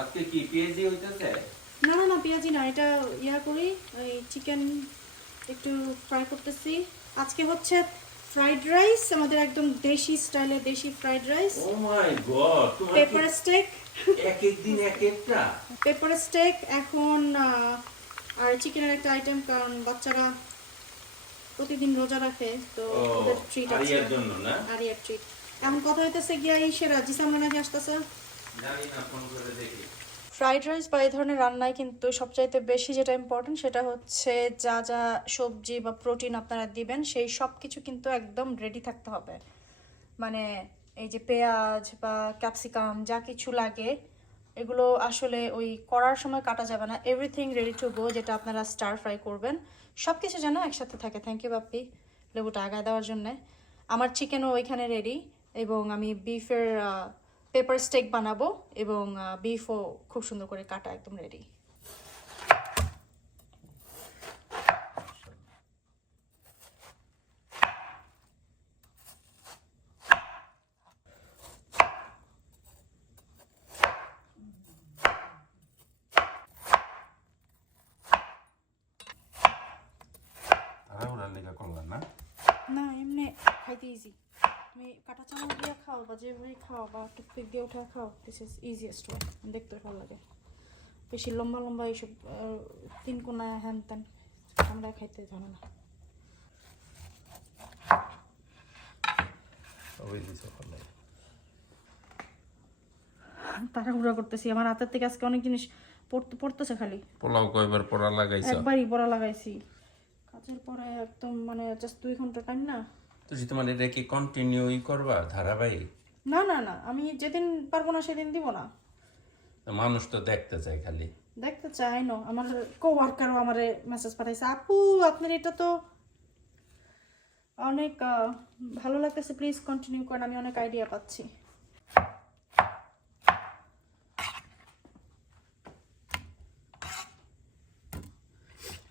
আজকে কি পেঁয়াজি হইতাছে? না না না পেঁয়াজি না, এটা ইয়া করি এই চিকেন একটু ফ্রাই করতেছি। আজকে হচ্ছে ফ্রাইড রাইস, আমাদের একদম দেশি স্টাইলে দেশি ফ্রাইড রাইস। ও মাই গড, তোমার পেপার স্টেক এক এক দিন এক একটা। পেপার স্টেক এখন আর চিকেনের একটা আইটেম, কারণ বাচ্চারা প্রতিদিন রোজা রাখে, তো ওদের ট্রিট আছে আরিয়ার জন্য না? আরিয়ার ট্রিট। এখন কথা হইতেছে গিয়া এই সেরা জিসামরা নাকি আসতেছে, জানি না, ফোন করে দেখি। ফ্রাইড রাইস বা এই ধরনের রান্নায় কিন্তু সবচাইতে বেশি যেটা ইম্পর্টেন্ট সেটা হচ্ছে যা যা সবজি বা প্রোটিন আপনারা দিবেন সেই সব কিছু কিন্তু একদম রেডি থাকতে হবে। মানে এই যে পেঁয়াজ বা ক্যাপসিকাম যা কিছু লাগে এগুলো আসলে ওই করার সময় কাটা যাবে না, এভরিথিং রেডি টু গো, যেটা আপনারা স্টার ফ্রাই করবেন সব কিছু যেন একসাথে থাকে। থ্যাংক ইউ বাপ্পি লেবুটা আগায় দেওয়ার জন্যে। আমার চিকেনও ওইখানে রেডি, এবং আমি বিফের পেপার স্টেক বানাবো, এবং বিফও খুব সুন্দর করে কাটা একদম রেডি। তাড়াহুড়ার লেগে করলাম না? না এমনি খাইতে ইজি, তুমি কাটা চামচ দিয়ে খাও বা যেভাবে খাও বা টুথপিক দিয়ে উঠে খাও, দিস ইজ ইজিয়েস্ট ওয়ে। দেখতে ভালো লাগে, বেশি লম্বা লম্বা এইসব তিন কোনা হ্যান ত্যান আমরা খাইতে জানো না। তাড়াহুড়া করতেছি, আমার হাতের থেকে আজকে অনেক জিনিস পড়তেছে, খালি পোলাও কয়বার পড়া লাগাইছো? একবারই পড়া লাগাইছি, কাজের পরে একদম মানে জাস্ট 2 ঘন্টা টাইম না। তো তোমার এটা কি কন্টিনিউই করবা, ধারাবাহিক? না না না, আমি যেদিন পারবো না সেদিন দিব না। মানুষ তো দেখতে চায়, খালি দেখতে চাই না। আমার কোওয়ার্কারও আমারে মেসেজ পাঠাইছে, আপু আপনার এটা তো অনেক ভালো লাগতেছে, প্লিজ কন্টিনিউ করেন, আমি অনেক আইডিয়া পাচ্ছি।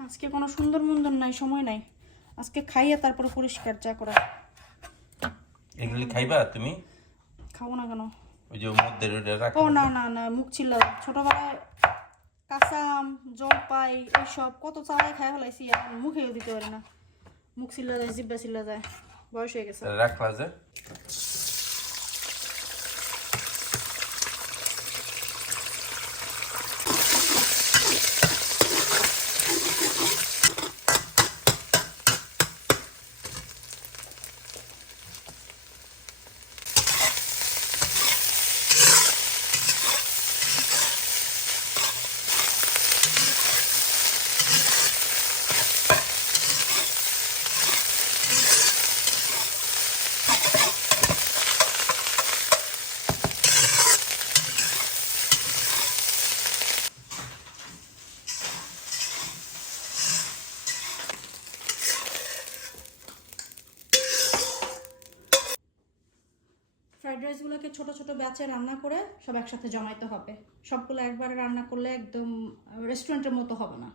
আজকে কোনো সুন্দর মুন্দর নাই, সময় নাই, আজকে খাইয়া তারপরে পরিষ্কার যা করা। এগুলি খাইবা তুমি? খাবো না কেন? ওই যে মধ্যে রাখা। ও না না না, মুখ ছিল ছোটবেলায় কাঁচাম জলপাই এইসব কত চালাই খাই ফেলাইছি, এখন মুখেও দিতে পারি না, মুখ ছিলা যায়, জিব্বা ছিলা যায়, বয়স হয়ে গেছে। রাখলা যে ফ্রাইড রাইসগুলোকে ছোট ছোট ব্যাচে রান্না করে সব একসাথে জমাইতে হবে, সবগুলো একবারে রান্না করলে একদম রেস্টুরেন্টের মতো হবে না।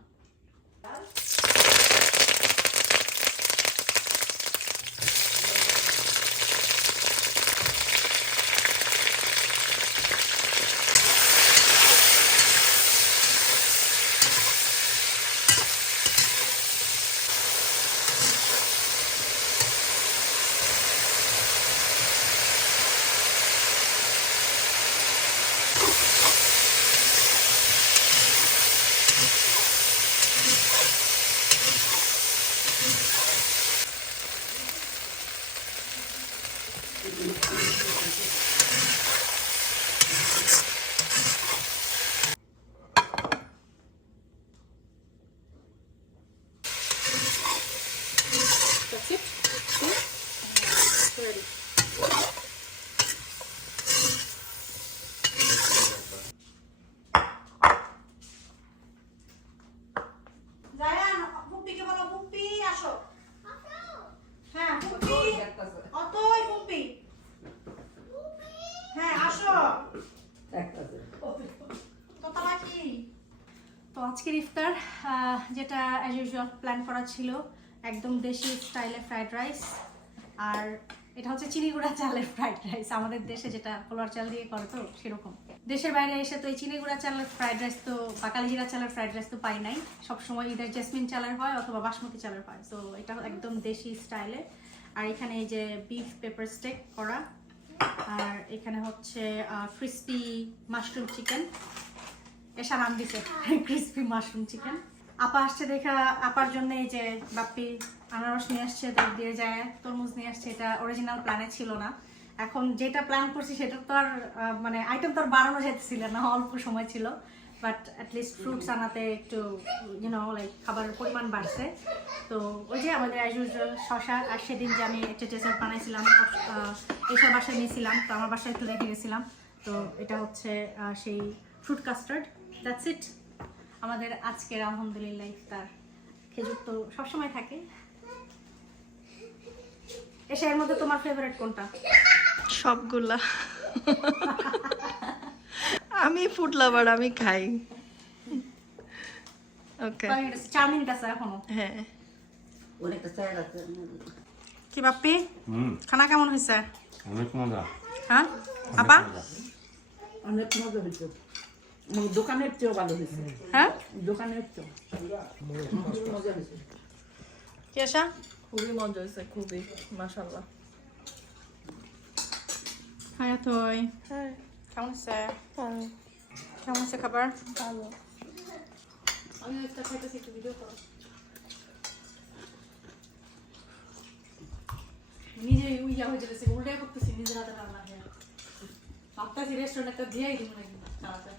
That's it. See? It's ready. Zayan, ফুপ্পিকে বলো, ফুপ্পি আসো। হ্যাঁ ফুপ্পি, অতই ফুপ্পি, হ্যাঁ আসো। তো আজকের ইফতার যেটা অ্যাজ ইউজুয়াল প্ল্যান করা ছিল, একদম দেশি স্টাইলে ফ্রাইড রাইস, আর এটা হচ্ছে চিনি গুঁড়া চালের ফ্রাইড রাইস, আমাদের দেশে যেটা পোলার চাল দিয়ে করে তো সেরকম। দেশের বাইরে এসে তো এই চিনিগুড়া চালের ফ্রাইড রাইস তো বা কালিজিরা চালের ফ্রাইড রাইস তো পাই নাই, সবসময় ইদার জেসমিন চালের হয় অথবা বাসমতি চালের হয়। সো এটা একদম দেশি স্টাইলে। আর এখানে এই যে বিফ পেপার স্টেক করা, আর এখানে হচ্ছে ক্রিস্পি মাশরুম চিকেন, এসা নাম দিছে ক্রিস্পি মাশরুম চিকেন। আপা আসছে দেখা, আপার জন্য এই যে বাপ্পি আনারস নিয়ে আসছে, দিয়ে যায় তরমুজ নিয়ে আসছে। এটা অরিজিনাল প্ল্যানে ছিল না, এখন যেটা প্ল্যান করছি সেটা তো আর মানে আইটেম তো আর বাড়ানো যেতেছিল না, অল্প সময় ছিল। বাট অ্যাটলিস্ট ফ্রুটস আনাতে একটু লাইক খাবারের পরিমাণ বাড়ছে। তো ওই যে আমাদের অ্যাজ ইউজুয়াল শশা, আর সেদিন যে আমি একটা ডেজার্ট বানাইছিলাম এসব বাসায় নিয়েছিলাম, তো আমার বাসায় একটু রেখে গেছিলাম। তো এটা হচ্ছে সেই ফ্রুট কাস্টার্ড। দ্যাটস ইট আমাদের আজকের আলহামদুলিল্লাহ ইফতার। খেজুর তো সবসময় থাকে। এসে এর মধ্যে তোমার ফেভারিট কোনটা? সবগুলা। আমি ফুড লাভার, আমি খাই। ওকে, চাউমিনটা আছে এখনো। হ্যাঁ। কি বাপ্পি, খানা কেমন হয়েছে? অনেক মজা। হ্যাঁ আপা, অনেক মজা হয়েছে, দোকানের চেয়েও ভালো হয়েছে। হ্যাঁ দোকানের চেয়েও মজা হয়েছে। কি আসা? খুবই মজা হয়েছে, খুবই, মাশাআল্লাহ। হ্যাঁ তুই হ্যাঁ, কেমন আছে? ভালো কেমন আছে খাবার? ভালো। আমি একটা খাইতেছি, একটু ভিডিও করো। নিজে উইয়া হয়ে যেতেছে, উল্টাই করতেছি নিজের হাতে রান্না। ভাবতেছি রেস্টুরেন্ট একটা দিয়েই দিব নাকি চালাতে।